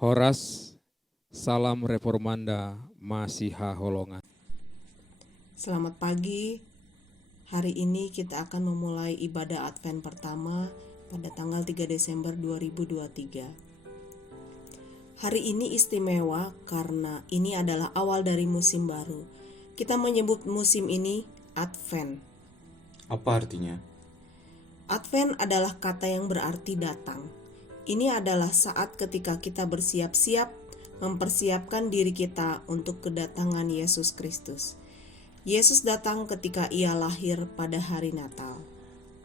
Horas, salam reformanda Masiha Holongan. Selamat pagi. Hari ini kita akan memulai ibadah Advent pertama pada tanggal 3 Desember 2023. Hari ini istimewa karena ini adalah awal dari musim baru. Kita menyebut musim ini Advent. Apa artinya? Advent adalah kata yang berarti datang. Ini adalah saat ketika kita bersiap-siap mempersiapkan diri kita untuk kedatangan Yesus Kristus. Yesus datang ketika Ia lahir pada hari Natal.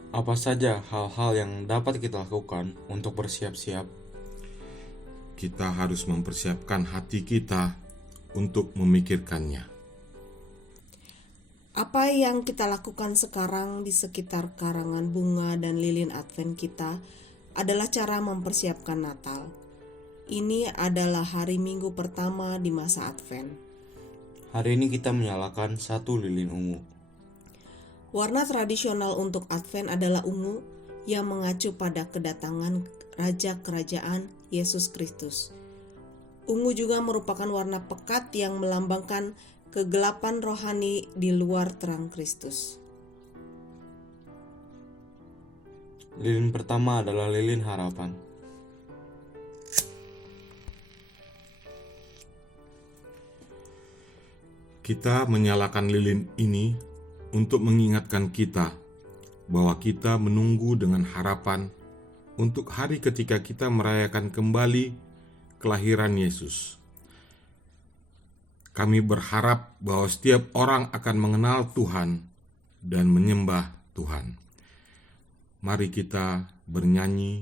Apa saja hal-hal yang dapat kita lakukan untuk bersiap-siap? Kita harus mempersiapkan hati kita untuk memikirkannya. Apa yang kita lakukan sekarang di sekitar karangan bunga dan lilin Advent kita adalah cara mempersiapkan Natal. Ini adalah hari Minggu pertama di masa Advent. Hari ini kita menyalakan satu lilin ungu. Warna tradisional untuk Advent adalah ungu yang mengacu pada kedatangan Raja Kerajaan Yesus Kristus. Ungu juga merupakan warna pekat yang melambangkan kegelapan rohani di luar terang Kristus. Lilin pertama adalah lilin harapan. Kita menyalakan lilin ini untuk mengingatkan kita bahwa kita menunggu dengan harapan untuk hari ketika kita merayakan kembali kelahiran Yesus. Kami berharap bahwa setiap orang akan mengenal Tuhan dan menyembah Tuhan. Mari kita bernyanyi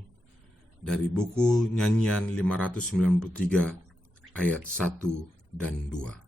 dari buku nyanyian 593 ayat 1 dan 2.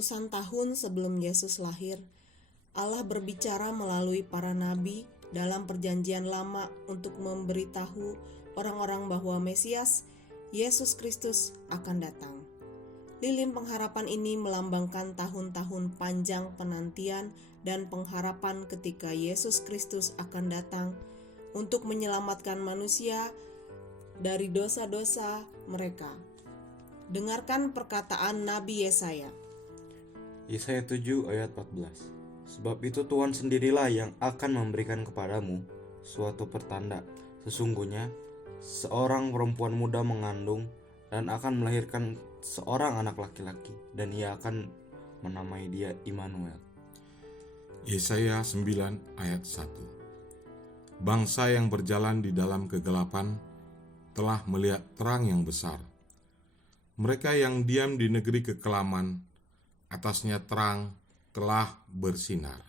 ratusan tahun sebelum Yesus lahir, Allah berbicara melalui para nabi dalam Perjanjian Lama untuk memberitahu orang-orang bahwa Mesias, Yesus Kristus, akan datang. Lilin pengharapan ini melambangkan tahun-tahun panjang penantian dan pengharapan ketika Yesus Kristus akan datang untuk menyelamatkan manusia dari dosa-dosa mereka. Dengarkan perkataan Nabi Yesaya. Yesaya 7 ayat 14. Sebab itu Tuhan sendirilah yang akan memberikan kepadamu suatu pertanda. Sesungguhnya seorang perempuan muda mengandung dan akan melahirkan seorang anak laki-laki, dan ia akan menamai dia Immanuel. Yesaya 9 ayat 1. Bangsa yang berjalan di dalam kegelapan telah melihat terang yang besar. Mereka yang diam di negeri kekelaman, atasnya terang telah bersinar.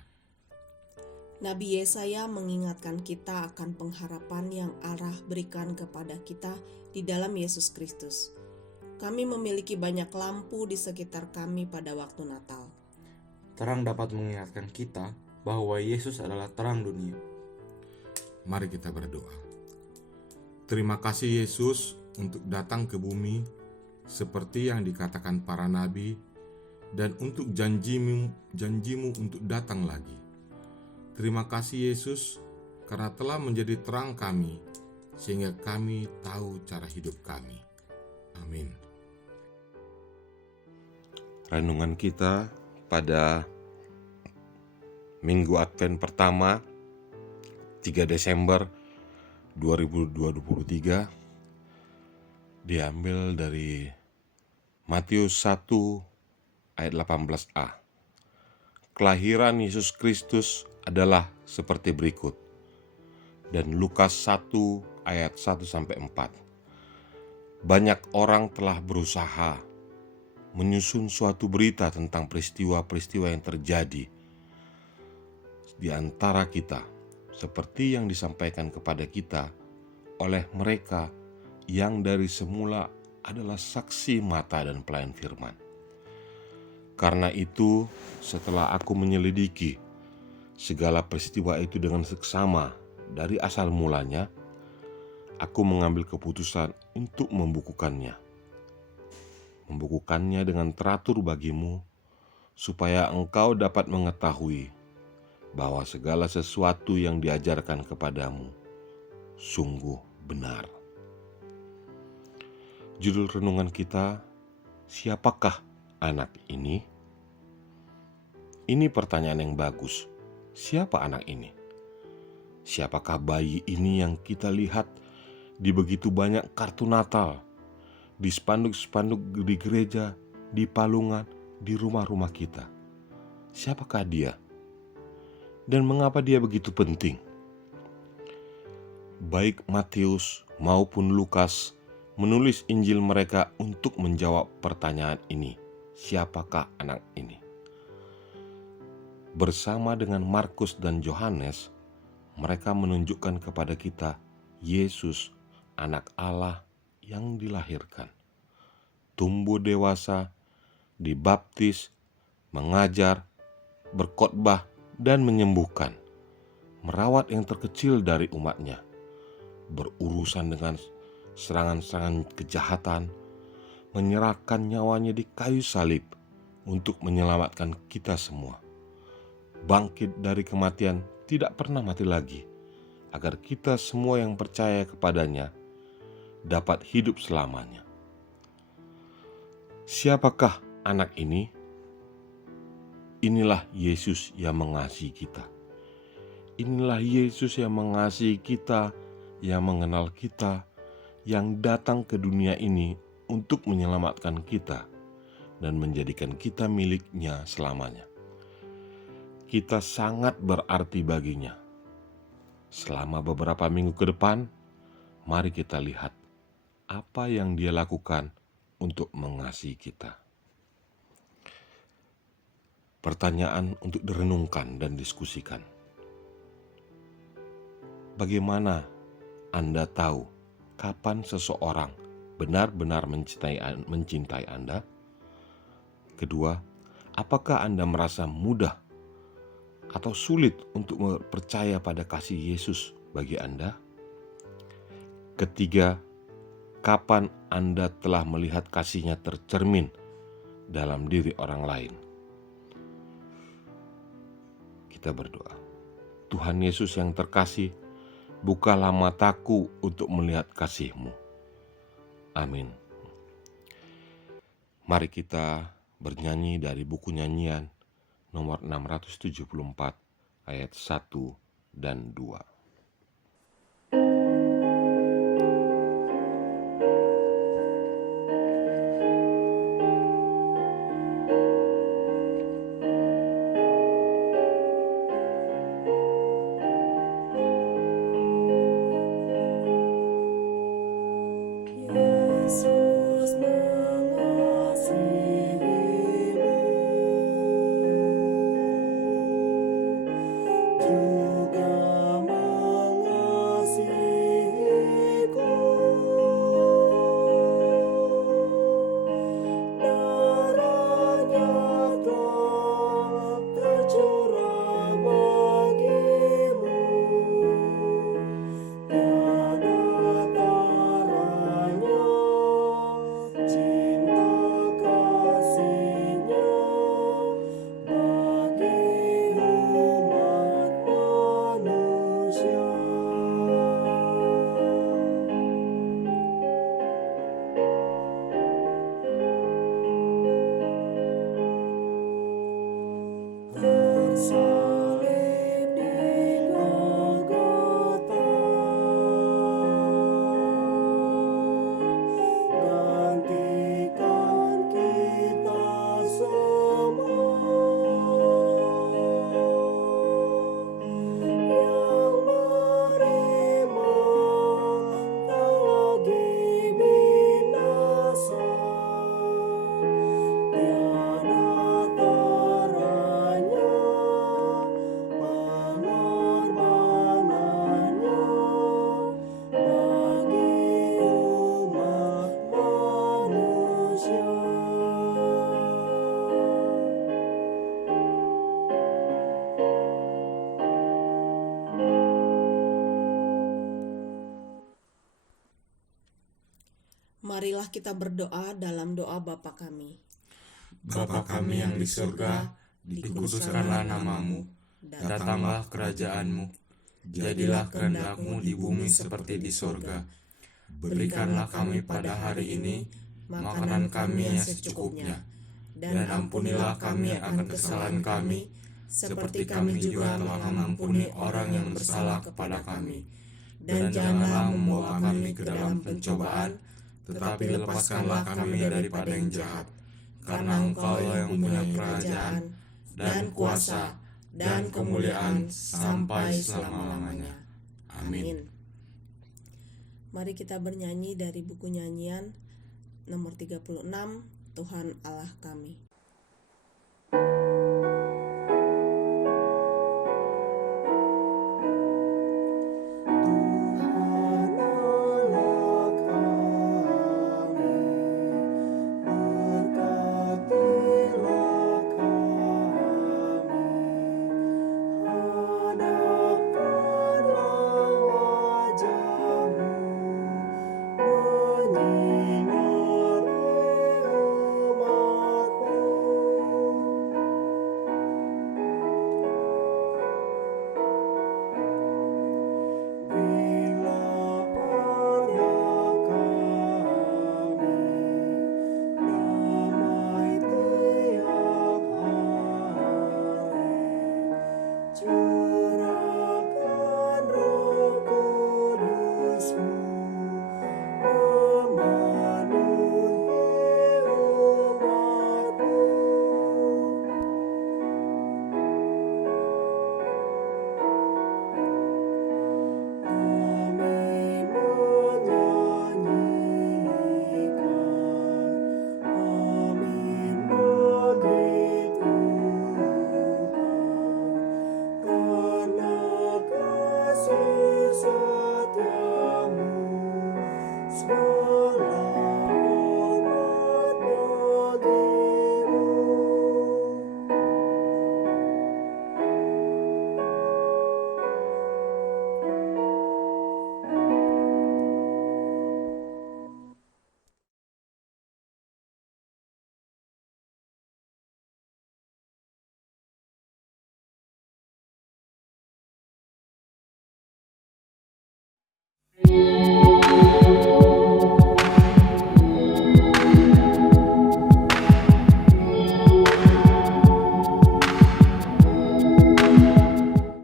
Nabi Yesaya mengingatkan kita akan pengharapan yang Allah berikan kepada kita di dalam Yesus Kristus. Kami memiliki banyak lampu di sekitar kami pada waktu Natal. Terang dapat mengingatkan kita bahwa Yesus adalah terang dunia. Mari kita berdoa. Terima kasih Yesus untuk datang ke bumi seperti yang dikatakan para nabi, dan untuk janjimu untuk datang lagi. Terima kasih Yesus karena telah menjadi terang kami, sehingga kami tahu cara hidup kami. Amin. Renungan kita pada Minggu Advent pertama 3 Desember 2023 diambil dari Matius 1 ayat 18a. Kelahiran Yesus Kristus adalah seperti berikut. Dan Lukas 1 ayat 1-4. Banyak orang telah berusaha menyusun suatu berita tentang peristiwa-peristiwa yang terjadi di antara kita, seperti yang disampaikan kepada kita oleh mereka yang dari semula adalah saksi mata dan pelayan firman. Karena itu, setelah aku menyelidiki segala peristiwa itu dengan seksama dari asal mulanya, aku mengambil keputusan untuk membukukannya dengan teratur bagimu, supaya engkau dapat mengetahui bahwa segala sesuatu yang diajarkan kepadamu sungguh benar. Judul renungan kita, siapakah anak ini? Ini pertanyaan yang bagus. Siapa anak ini? Siapakah bayi ini yang kita lihat di begitu banyak kartu Natal, di spanduk-spanduk di gereja, di palungan, di rumah-rumah kita? Siapakah dia? Dan mengapa dia begitu penting? Baik Matius maupun Lukas menulis Injil mereka untuk menjawab pertanyaan ini. Siapakah anak ini? Bersama dengan Markus dan Yohanes, mereka menunjukkan kepada kita Yesus, anak Allah yang dilahirkan, tumbuh dewasa, dibaptis, mengajar, berkhotbah, dan menyembuhkan, merawat yang terkecil dari umatnya, berurusan dengan serangan-serangan kejahatan, menyerahkan nyawanya di kayu salib untuk menyelamatkan kita semua, bangkit dari kematian, tidak pernah mati lagi, agar kita semua yang percaya kepadanya dapat hidup selamanya. Siapakah anak ini? Inilah Yesus yang mengasihi kita. Inilah Yesus yang mengasihi kita, yang mengenal kita, yang datang ke dunia ini untuk menyelamatkan kita dan menjadikan kita miliknya selamanya. Kita sangat berarti baginya. Selama beberapa minggu ke depan, mari kita lihat apa yang dia lakukan untuk mengasihi kita. Pertanyaan untuk direnungkan dan diskusikan. Bagaimana Anda tahu kapan seseorang benar-benar mencintai Anda? Kedua, Apakah Anda merasa mudah atau sulit untuk percaya pada kasih Yesus bagi Anda? Ketiga, kapan Anda telah melihat kasih-Nya tercermin dalam diri orang lain? Kita berdoa. Tuhan Yesus yang terkasih, bukalah mataku untuk melihat kasih-Mu. Amin. Mari kita bernyanyi dari buku nyanyian nomor 674 ayat 1 dan 2. Yesus mengasihimu, juga mengasihiku. Darahnya telah tercurah bagimu. Tiada taranya cinta kasih-Nya bagi umat manusia. Tersalib di Golgota, gantikan kita semua yang beriman tak lagi binasa. Tiada taranya pengorbanannya bagi umat manusia. Marilah kita berdoa dalam doa Bapa kami. Bapa kami yang di surga, dikuduskanlah namamu, datanglah kerajaan-Mu, jadilah kehendak-Mu di bumi seperti di surga. Berikanlah kami pada hari ini makanan kami yang secukupnya, dan ampunilah kami akan kesalahan kami, seperti kami juga telah mengampuni orang yang bersalah kepada kami. Dan janganlah membawa kami ke dalam pencobaan, tetapi lepaskanlah kami daripada yang jahat. Karena Engkau yang punya kerajaan, dan kuasa, dan kemuliaan sampai selama-lamanya. Amin. Mari kita bernyanyi dari buku nyanyian nomor 36, Tuhan Allah kami.